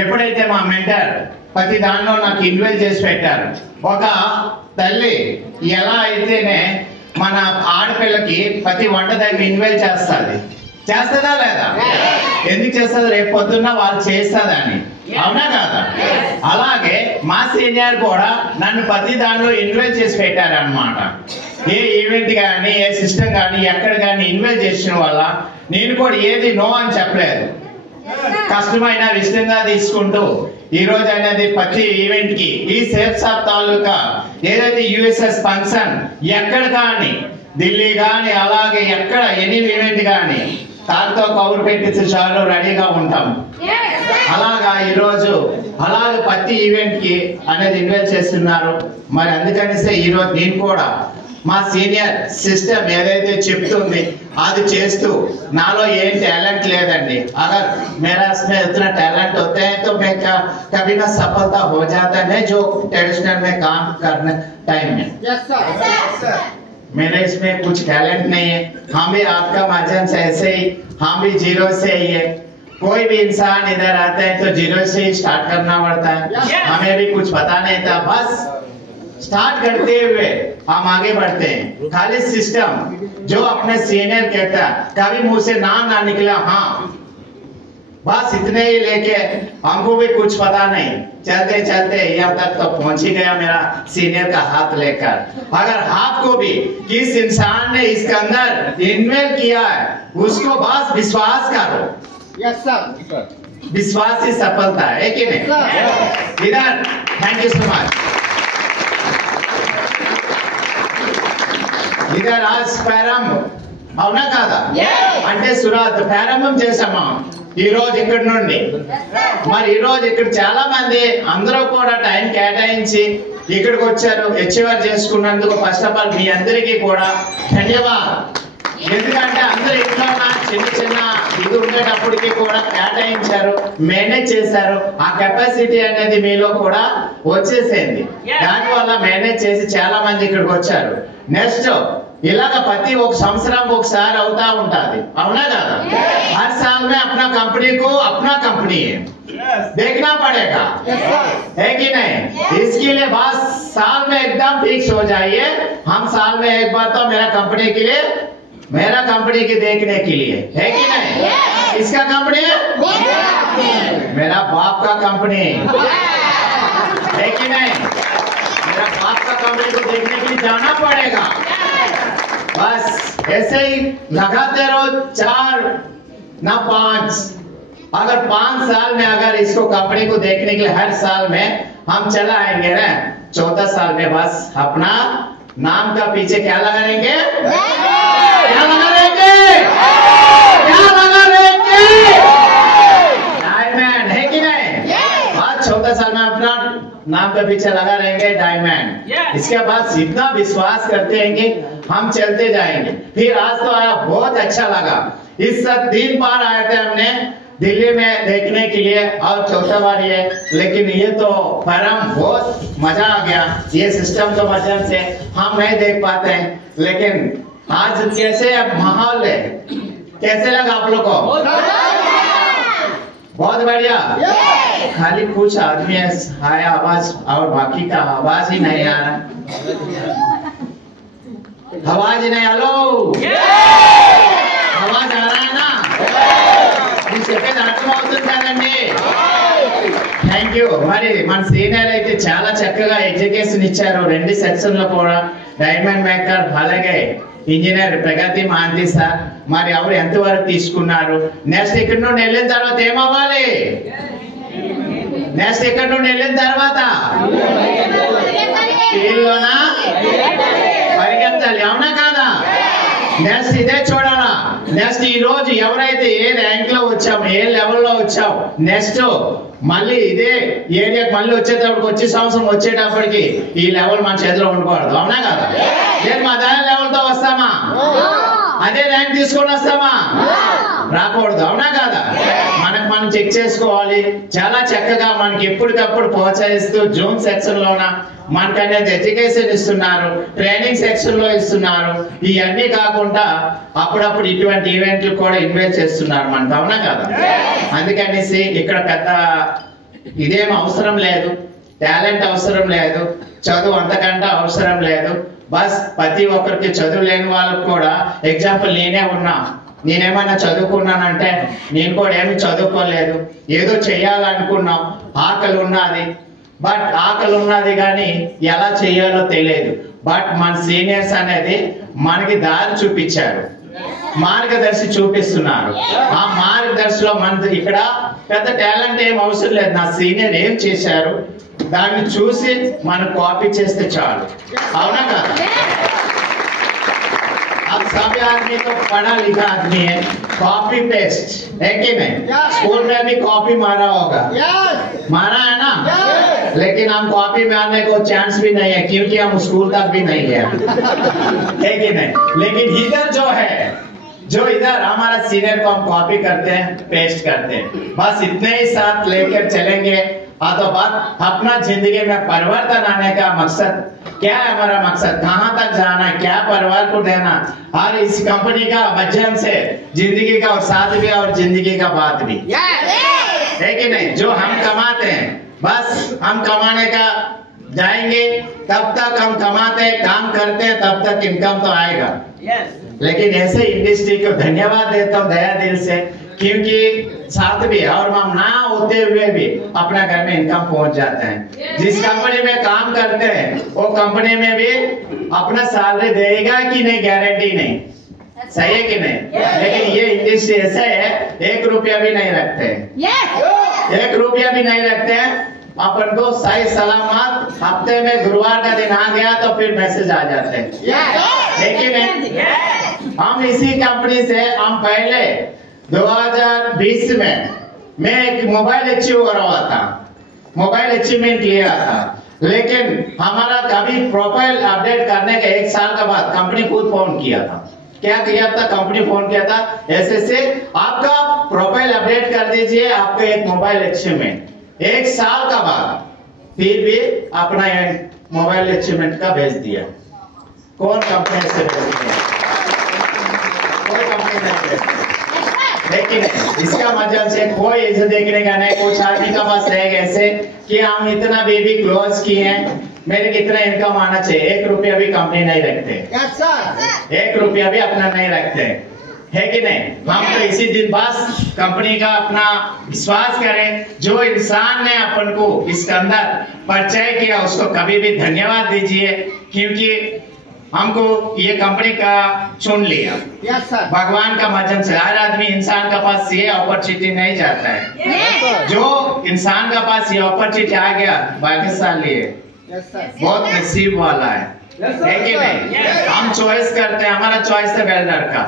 ఎప్పుడైతే మా మెంటర్ ప్రతి దానిలో నాకు ఇన్వెస్ట్ చేసి పెట్టారు. ఒక తల్లి ఎలా అయితేనే మన ఆడపిల్లకి ప్రతి వంట దగ్గర ఇన్వెస్ట్ చేస్తుందా లేదా? ఎందుకు చేస్తుంది? రేపు పొద్దున్న వాళ్ళు చేస్తుందని, అవునా కాదా? అలాగే మా సీనియర్ కూడా నన్ను ప్రతి దానిలో ఇన్వెస్ట్ చేసి పెట్టారు అనమాట. ఏ ఈవెంట్ కానీ ఏ సిస్టమ్ కానీ ఎక్కడ కానీ ఇన్వెస్ట్ చేసిన వల్ల నేను కూడా ఏది నో అని చెప్పలేదు. కష్టమైన ఇష్టంగా తీసుకుంటూ ఈ రోజు అనేది ప్రతి ఈవెంట్ కి ఈ సేఫ్ సార్ తాలూకా ఏదైతే యుఎస్ఎస్ ఫంక్షన్ ఎక్కడ కానీ ఢిల్లీ కానీ అలాగే ఎక్కడ ఎనీ ఈవెంట్ కానీ తాతో కౌరు పెట్టి చాలు రెడీగా ఉంటాం. అలాగా ఈరోజు అలాగే ప్రతి ఈవెంట్ కి అనేది ఇన్వెస్ట్ చేస్తున్నారు. మరి అందుకనిసే ఈరోజు నేను కూడా మా సీనియర్ సిస్టమ్ ఏదైతే చెప్తుంది అది చేస్తూ నాలో ఏం టాలెంట్ లేదండి. అగర్ मेरा इसमें इतना टैलेंट होते हैं तो मैं कभी ना सफलता हो जाता है जो ट्रेडिशनल में काम करने टाइम में। Yes sir. मेरे इसमें कुछ टैलेंट नहीं है। हम भी आपका माध्यम से ऐसे ही हम भी जीरो से ही है। कोई भी इंसान इधर आता है तो जीरो से ही स्टार्ट करना पड़ता है। हमें भी कुछ पता नहीं था, बस स्टार्ट करते हुए हम आगे बढ़ते हैं। खाली सिस्टम जो अपने सीनियर कहता कभी मुंह से नाम ना निकला, हाँ बस इतने ही लेके हमको भी कुछ पता नहीं, चलते चलते यहाँ तक तो पहुंच ही गया मेरा सीनियर का हाथ लेकर। अगर आपको भी किस इंसान ने इसके अंदर इन्वेस्ट किया है उसको बस विश्वास करो। Yes sir. विश्वास ही सफलता है कि नहीं? इधर थैंक यू सो मच। इधर आज प्रारंभ అవునా కాదా? అంటే సురాత్ ప్రారంభం చేసామా ఈ రోజు ఇక్కడ నుండి. మరి ఈ రోజు ఇక్కడ చాలా మంది అందరూ కూడా టైం కేటాయించి ఇక్కడికి వచ్చారు, అచీవర్ చేసుకున్నందుకు ఫస్ట్ ఆఫ్ ఆల్ మీ అందరికీ కూడా ధన్యవాదాలు. ఎందుకంటే అందరూ ఇంట్లో చిన్న చిన్న ఇది ఉండేటప్పటికి కూడా కేటాయించారు, మేనేజ్ చేశారు. ఆ కెపాసిటీ అనేది మీలో కూడా వచ్చేసింది. దానివల్ల మేనేజ్ చేసి చాలా మంది ఇక్కడికి వచ్చారు. నెక్స్ట్ ఇలాగ ప్రతి ఒక సంవత్సరం ఒకసారి అవుతా ఉంటాది, అవునా కదా? हर साल में अपना कंपनी को अपना कंपनी है देखना पड़ेगा, है कि नहीं? इसके लिए बस साल में एकदम फिक्स हो जाइए, हम साल में एक बार तो मेरा कंपनी के लिए, मेरा कंपनी के देखने के लिए, है कि नहीं? इसका कंपनी है मेरा बाप का कंपनी, है कि नहीं? मेरा बाप का कंपनी को देखने के लिए जाना पड़ेगा। बस ऐसे ही लगाते रहो, 4 ना 5, अगर 5 साल में अगर इसको कंपनी को देखने के लिए हर साल में हम चला आएंगे ना, 14 साल में बस अपना नाम का पीछे क्या लगा रहेंगे? क्या लगा रहेंगे? क्या लगा रहेंगे? डायमंड, है कि नहीं? बस 14 साल में अपना नाम के पीछे लगा रहेंगे डायमंड। इसके बाद इतना विश्वास करते हैं कि हम चलते जाएंगे। फिर आज तो आया, बहुत अच्छा लगा। इस 3 बार आए थे हमने दिल्ली में देखने के लिए और 4था बार ये, लेकिन ये तो परम बहुत मजा आ गया। ये सिस्टम के माध्यम से हम नहीं देख पाते हैं, लेकिन आज कैसे अब माहौल है, कैसे लगा आप लोग को? बहुत बढ़िया। खाली कुछ आदमी आया आवाज और बाकी का आवाज ही नहीं आ रहा, आवाज नहीं। हेलो, आवाज आ रहा है ना? చెప్పేది అర్థమవుతుంది కదండి? Thank you. మరి మన సీనియర్ అయితే చాలా చక్కగా ఎడ్యుకేషన్ ఇచ్చారు 2 సెక్షన్ లో కూడా. డైమండ్ మేకర్ అలాగే ఇంజనీర్ ప్రగతి మహాంతి సార్ మరి ఎవరు ఎంతవరకు తీసుకున్నారు? నెక్స్ట్ ఇక్కడ నుండి వెళ్ళిన తర్వాత ఏమవ్వాలి? నెక్స్ట్ ఇక్కడ నుండి వెళ్ళిన తర్వాత ఫీల్డ్లోనా పరిగెత్తాలి, అవునా కాదా? నెక్స్ట్ ఇదే చూడాలా. నెక్స్ట్ ఈ రోజు ఎవరైతే ఏ ర్యాంక్ లో వచ్చాము, ఏ లెవెల్లో వచ్చాము, నెక్స్ట్ మళ్ళీ ఇదే ఏరియాకి మళ్ళీ వచ్చేటప్పటికి వచ్చే సంవత్సరం వచ్చేటప్పటికి ఈ లెవెల్ మన చేతిలో ఉండకూడదు, అవునా కదా? లేదు మా దాని లెవెల్ తో వస్తామా? అదే ర్యాంక్ తీసుకొని వస్తామా? రాకూడదు, అవునా కాదా? మనకు మనం చెక్ చేసుకోవాలి. చాలా చక్కగా మనకి ఎప్పటికప్పుడు ప్రోత్సహిస్తూ జూన్ సెక్షన్ లోన మనకు అనేది ఎడ్యుకేషన్ ఇస్తున్నారు, ట్రైనింగ్ సెక్షన్ లో ఇస్తున్నారు. ఇవన్నీ కాకుండా అప్పుడప్పుడు ఇటువంటి ఈవెంట్లు కూడా ఇన్వైట్ చేస్తున్నారు మనకు, అవునా కదా? అందుకనేసి ఇక్కడ పెద్ద ఇదేం అవసరం లేదు, టాలెంట్ అవసరం లేదు, చదువు అంతకంటే అవసరం లేదు. బస్ ప్రతి ఒక్కరికి చదువు లేని వాళ్ళకు కూడా ఎగ్జాంపుల్ నేనే ఉన్నా. నేనేమన్నా చదువుకున్నానంటే నేను కూడా ఏమి చదువుకోలేదు, ఏదో చెయ్యాలనుకున్నాం, ఆకలి ఉన్నది. బట్ ఆకలి ఉన్నది కానీ ఎలా చేయాలో తెలియదు. బట్ మన సీనియర్స్ అనేది మనకి దారి చూపించారు, మార్గదర్శి చూపిస్తున్నారు. ఆ మార్గదర్శిలో మన ఇక్కడ పెద్ద టాలెంట్ ఏం అవసరం లేదు. నా సీనియర్ ఏం చేశారు దాన్ని చూసి మనం కాపీ చేస్తే చాలు. అవునా కదా? अब सब आदमी तो पढ़ा लिखा आदमी है, कॉपी पेस्ट है कि नहीं? स्कूल में भी कॉपी मारा होगा, मारा है ना? लेकिन हम कॉपी मारने को चांस भी नहीं है क्योंकि हम स्कूल तक भी नहीं गए, है कि नहीं? लेकिन इधर जो इधर हमारा सीनियर को हम कॉपी करते हैं, पेस्ट करते हैं, बस इतने ही साथ लेकर चलेंगे। तो बात अपना जिंदगी में परिवर्तन आने का मकसद क्या है? हमारा मकसद कहाँ तक जाना है, क्या परिवार को देना, और इस कंपनी का माध्यम से जिंदगी का और साथ भी और जिंदगी का बात भी, है कि नहीं? जो हम कमाते हैं बस हम कमाने का जाएंगे, तब तक हम कमाते काम करते हैं, तब तक इनकम तो आएगा। लेकिन ऐसे इंडस्ट्री को धन्यवाद देता हूँ दया दिल से, क्योंकि साथ भी और हम ना होते हुए भी अपना घर में इनकम पहुंच जाते हैं। जिस कंपनी में काम करते हैं वो कंपनी में भी अपना सैलरी देगा कि नहीं गारंटी नहीं, सही है कि नहीं? लेकिन ये इंडस्ट्री ऐसे है 1 रुपया भी नहीं रखते हैं, 1 रुपया भी नहीं रखते हैं। अपन को सही सलामत हफ्ते में गुरुवार का दिन आ गया तो फिर मैसेज आ जाते हैं, है कि नहीं? हम इसी कंपनी से हम पहले 2020 में मैं एक मोबाइल अचीव कर रहा था, मोबाइल अचीवमेंट लिया था। लेकिन हमारा कभी प्रोफाइल अपडेट करने के 1 साल के बाद कंपनी खुद फोन किया था। क्या किया था? कंपनी फोन किया था ऐसे आपका प्रोफाइल अपडेट कर दीजिए, आपको एक मोबाइल अचीवमेंट। 1 साल का बाद फिर भी अपना मोबाइल अचीवमेंट का भेज दिया। कौन कंपनी से भेज दिया? कोई कंपनी नहीं भेजती, लेकिन इसका मतलब से कोई इसे देखने का नहीं। कुछ आदमी का पास रहेगा ऐसे कि हम इतना बेबी क्लोज किए हैं, मेरे कितना इनकम आना चाहिए, 1 रुपया भी कंपनी नहीं रखते, 1 रुपया भी अपना नहीं रखते, है कि नहीं? हम तो इसी दिन बस कंपनी का अपना विश्वास करें। जो इंसान ने अपन को इसके अंदर परिचय किया उसको कभी भी धन्यवाद दीजिए, क्योंकि हमको ये कंपनी का चुन लिया। भगवान का माध्यम से हर आदमी इंसान के पास ये अपॉर्चुनिटी नहीं जाता है। जो इंसान के पास ये अपॉर्चुनिटी आ गया भाग्यशाली है, बहुत नसीब वाला है कि नहीं? हम चॉइस करते हैं, हमारा चॉइस है वेल्डर का,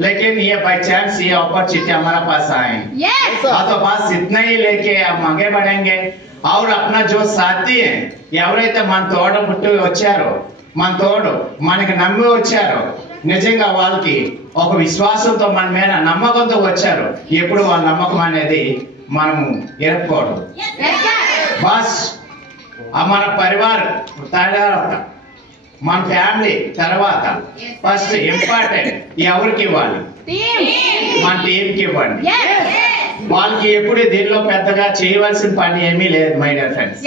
लेकिन ये बाई चांस ये अपॉर्चुनिटी हमारा पास आए, तो बस इतना ही लेके हम आगे बढ़ेंगे। और अपना जो साथी है ఎవరైతే మన తోడ పుట్టి వచ్చారో, మన తోడు మనకి నమ్మి వచ్చారో, నిజంగా వాళ్ళకి ఒక విశ్వాసంతో మన మీద నమ్మకంతో వచ్చారు, ఎప్పుడు వాళ్ళ నమ్మకం అనేది మనము ఎరపకూడదు। బస్ మన పరివార్ తర్వాత మన ఫ్యామిలీ తర్వాత ఫస్ట్ ఇంపార్టెంట్ ఎవరికి ఇవ్వాలి? మన టీంకి ఇవ్వండి। వాళ్ళకి ఎప్పుడు దీనిలో పెద్దగా చేయవలసిన పని ఏమీ లేదు మై డియర్ ఫ్రెండ్స్।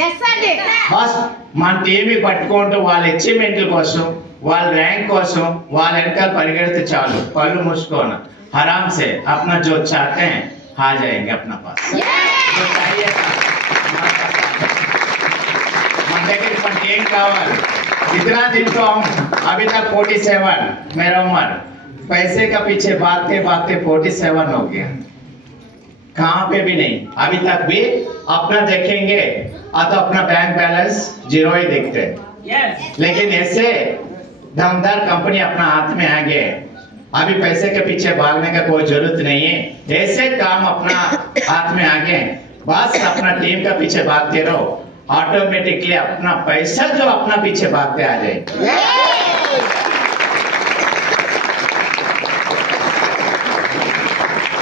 బస్ మన టీంని పట్టుకుంటూ వాళ్ళ అచీవ్మెంట్ల కోసం, వాళ్ళ ర్యాంక్ కోసం వాళ్ళ వెనకాల పరిగెడితే చాలు, పళ్ళు మూసుకోను आराम से अपना जो चाहते हैं आ जाएंगे अपना पास। जो चाहिए मन దగ్గర మనకి ఏం కావాలి? इतना दिन तो हम अभी तक 47 मेरा उम्र, पैसे का पीछे भागते भागते 47 हो गया, कहाँ पे भी नहीं। अभी तक भी अपना देखेंगे तो अपना बैंक बैलेंस 0 ही दिखते हैं। लेकिन ऐसे दमदार कंपनी अपना हाथ में आ गए, अभी पैसे के पीछे भागने का कोई जरूरत नहीं है। ऐसे काम अपना हाथ में आ गए, बस अपना टीम का पीछे भागते रहो, ऑटोमेटिकली अपना पैसा जो अपना पीछे भागते आ जाए।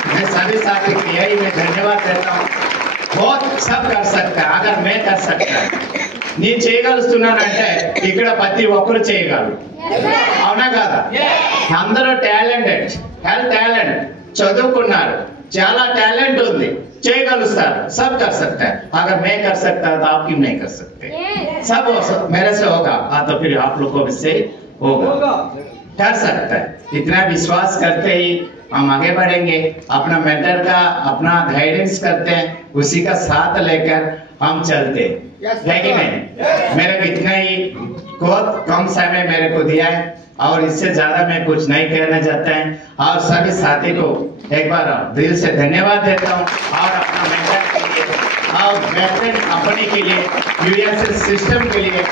मैं सभी साथी को यही मैं धन्यवाद देता हूँ। बहुत सब कर सकता है अगर मैं कर सकता है, నేను చేయగలుగుతున్నానంటే ఇక్కడ ప్రతి ఒక్కరు చేయగలరు, అవునా కదా? అందరూ టాలెంటెడ్, టాలెంట్ చదువుకున్నారు, చాలా టాలెंट ఉంది, చేయగలుగుతారు, सब कर सकता है। अगर मैं कर सकता तो आप क्यों नहीं कर सकते? सब मेरे से होगा, हाँ तो फिर आप लोगों से होगा, कर सकता है। इतना विश्वास करते ही हम आगे बढ़ेंगे। अपना मेंटर का अपना गाइडेंस करते हैं, उसी का साथ लेकर हम चलते हैं, है कि नहीं? मेरे को इतना ही बहुत कम समय मेरे को दिया है और इससे ज्यादा मैं कुछ नहीं कहना चाहता है। और सभी साथी को एक बार दिल से धन्यवाद देता हूँ और अपना मेंटर के लिए और बेहतर कंपनी के लिए, यूएसएस सिस्टम के लिए